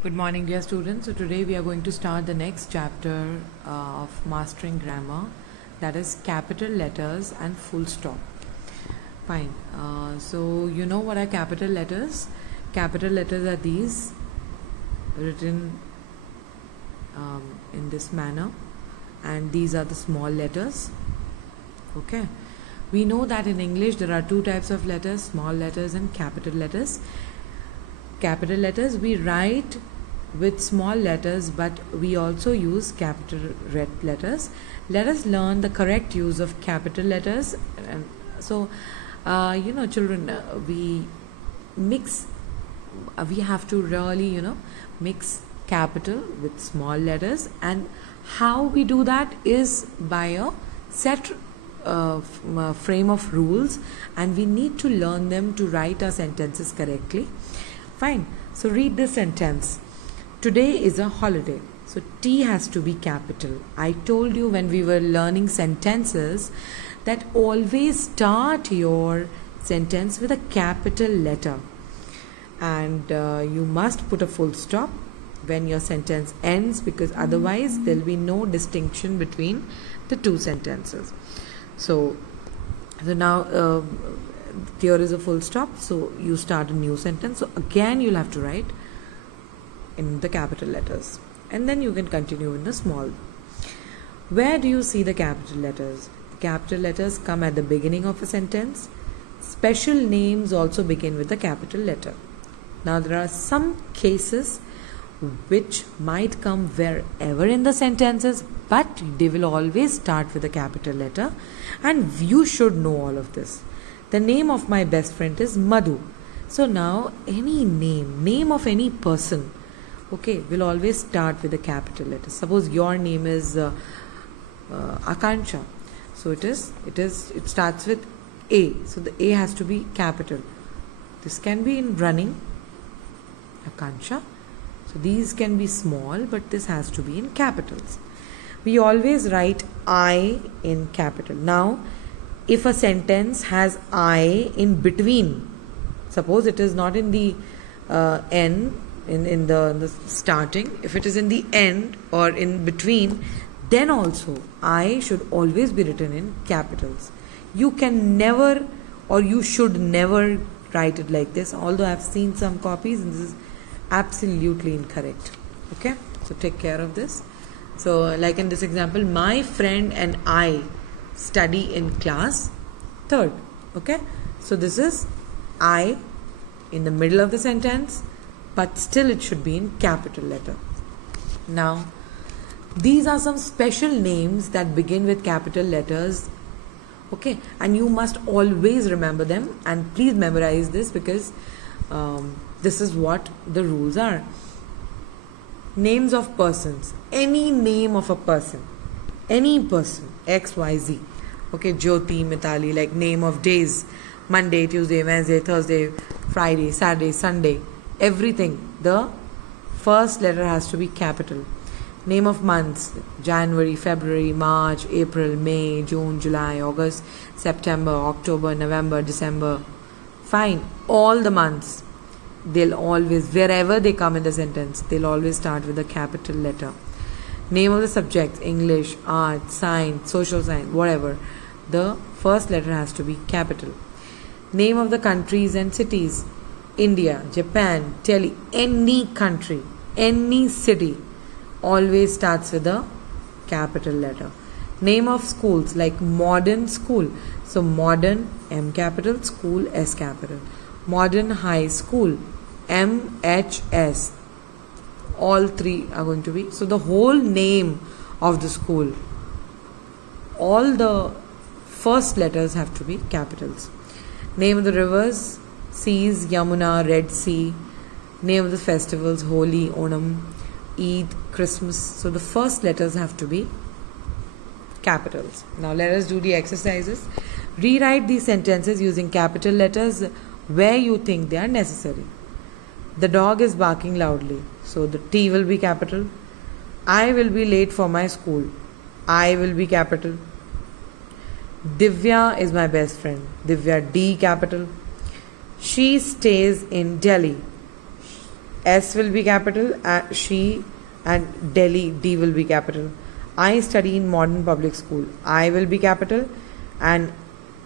Good morning, dear students. So today we are going to start the next chapter of mastering grammar, that is capital letters and full stop. Fine. So you know what are capital letters? Capital letters are these, written in this manner, and these are the small letters. Okay. We know that in English there are two types of letters, small letters and capital letters. Capital letters we write with small letters, but we also use capital red letters. Let us learn the correct use of capital letters. And so children, we have to really mix capital with small letters, and how we do that is by a set frame of rules, and we need to learn them to write our sentences correctly. Fine. So read this sentence. Today is a holiday. So T has to be capital. I told you when we were learning sentences that always start your sentence with a capital letter, and you must put a full stop when your sentence ends, because otherwise there will be no distinction between the two sentences. So now here is a full stop, so you start a new sentence. So again you'll have to write in the capital letters, and then you can continue in the small. Where do you see the capital letters? The capital letters come at the beginning of a sentence. Special names also begin with the capital letter. Now there are some cases which might come wherever in the sentences, but they will always start with a capital letter, and you should know all of this. The name of my best friend is Madhu. So now any name of any person, okay, will always start with a capital letter. Suppose your name is Akansha. So it starts with A. So the A has to be capital. This can be in running, Akansha. So these can be small, but this has to be in capitals. We always write I in capital. Now, if a sentence has I in between, suppose it is not in the end, in the starting, if it is in the end or in between, then also I should always be written in capitals. You can never, or you should never write it like this, although I have seen some copies and this is absolutely incorrect. Okay, so take care of this. So like in this example, my friend and I study in class 3rd. Okay, so this is I in the middle of the sentence, but still it should be in capital letter. Now these are some special names that begin with capital letters. Okay, and you must always remember them, and please memorize this, because this is what the rules are. Names of persons. Any name of a person, any person, X, Y, Z. Okay, Jyoti, Mitali, like name of days, Monday, Tuesday, Wednesday, Thursday, Friday, Saturday, Sunday, everything. The first letter has to be capital. Name of months, January, February, March, April, May, June, July, August, September, October, November, December. Fine, all the months. They'll always, wherever they come in the sentence, they'll always start with a capital letter. Name of the subject, English, art, science, social science, whatever. The first letter has to be capital. Name of the countries and cities, India, Japan, Delhi, any country, any city, always starts with a capital letter. Name of schools, like modern school. So modern, M capital, school, S capital. Modern high school, MHS. All three are going to be. So the whole name of the school, all the first letters have to be capitals. Name of the rivers, seas, Yamuna, Red Sea. Name of the festivals, Holi, Onam, Eid, Christmas. So the first letters have to be capitals. Now let us do the exercises. Rewrite these sentences using capital letters where you think they are necessary. The dog is barking loudly, so the T will be capital. I will be late for my school. I will be capital. Divya is my best friend. Divya, D capital. She stays in Delhi. S will be capital, she, and Delhi, D will be capital. I study in modern public school. I will be capital, and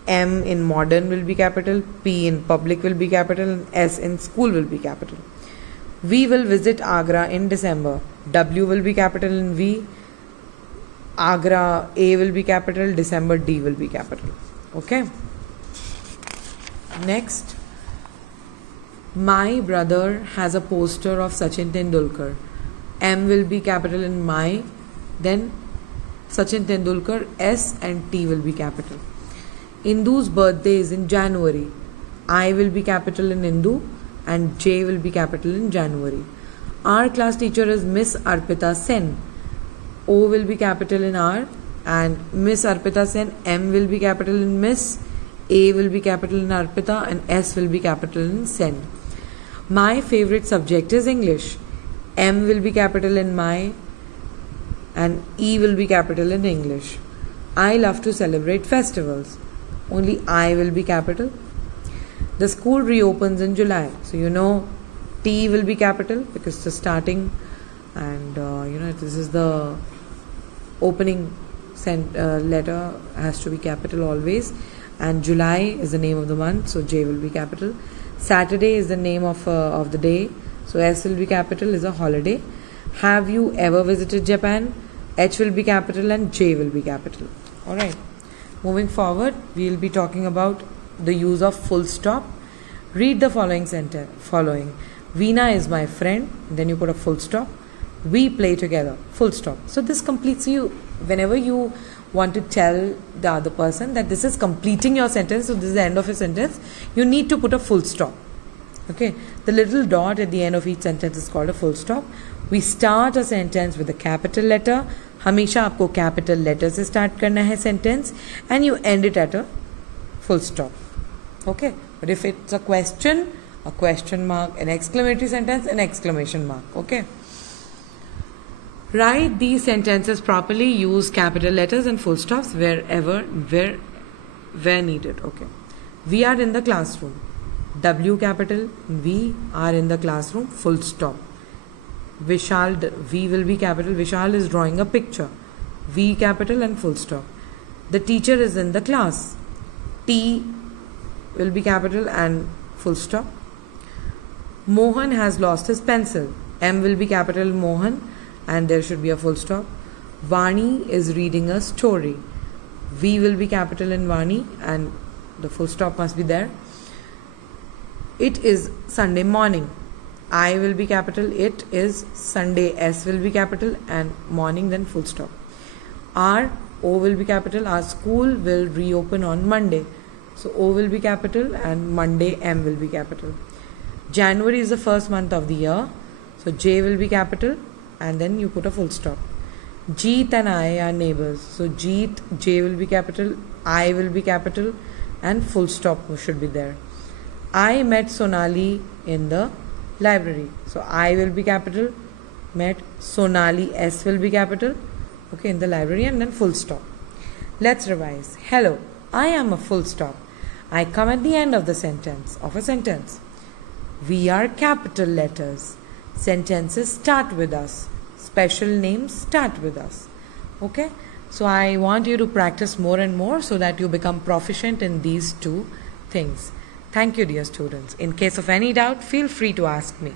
M in modern will be capital, P in public will be capital, and S in school will be capital. We will visit Agra in December. W will be capital in V. Agra, A will be capital, December, D will be capital. Okay. Next. My brother has a poster of Sachin Tendulkar. M will be capital in my, then Sachin Tendulkar, S and T will be capital. Indu's birthday is in January. I will be capital in Indu and J will be capital in January. Our class teacher is Miss Arpita Sen. O will be capital in R and Miss Arpita Sen. M will be capital in Miss. A will be capital in Arpita and S will be capital in Sen. My favorite subject is English. M will be capital in my and E will be capital in English. I love to celebrate festivals. Only I will be capital. The school reopens in July. So you know T will be capital because the starting and this is the opening letter has to be capital always, and July is the name of the month, so J will be capital. Saturday is the name of the day, so S will be capital, is a holiday. Have you ever visited Japan? H will be capital and J will be capital. Alright, moving forward, we will be talking about the use of full stop. Read the following sentence. Veena is my friend, then you put a full stop. We play together, full stop. So this completes you. Whenever you want to tell the other person that this is completing your sentence, so this is the end of your sentence, you need to put a full stop. Okay, the little dot at the end of each sentence is called a full stop. We start a sentence with a capital letter. हमेशा आपको capital letter से start करना है sentence, and you end it at a full stop. Okay, but if it's a question mark, an exclamatory sentence, an exclamation mark. Okay. Write these sentences properly. Use capital letters and full stops where needed. Okay. We are in the classroom. W capital. We are in the classroom. Full stop. Vishal, V will be capital. Vishal is drawing a picture. V capital and full stop. The teacher is in the class. T will be capital and full stop. Mohan has lost his pencil. M will be capital Mohan and there should be a full stop. Vani is reading a story. V will be capital in Vani and the full stop must be there. It is Sunday morning. I will be capital. It is Sunday. S will be capital and morning then full stop. O will be capital. Our school will reopen on Monday. So O will be capital and Monday M will be capital. January is the first month of the year. So J will be capital and then you put a full stop. Jeet and I are neighbors. So Jeet, J will be capital, I will be capital and full stop should be there. I met Sonali in the library. So I will be capital, met Sonali, S will be capital, okay, in the library and then full stop. Let's revise. Hello, I am a full stop. I come at the end of the sentence, of a sentence. We are capital letters. Sentences start with us. Special names start with us. Okay, so I want you to practice more and more so that you become proficient in these two things. Thank you, dear students. In case of any doubt, feel free to ask me.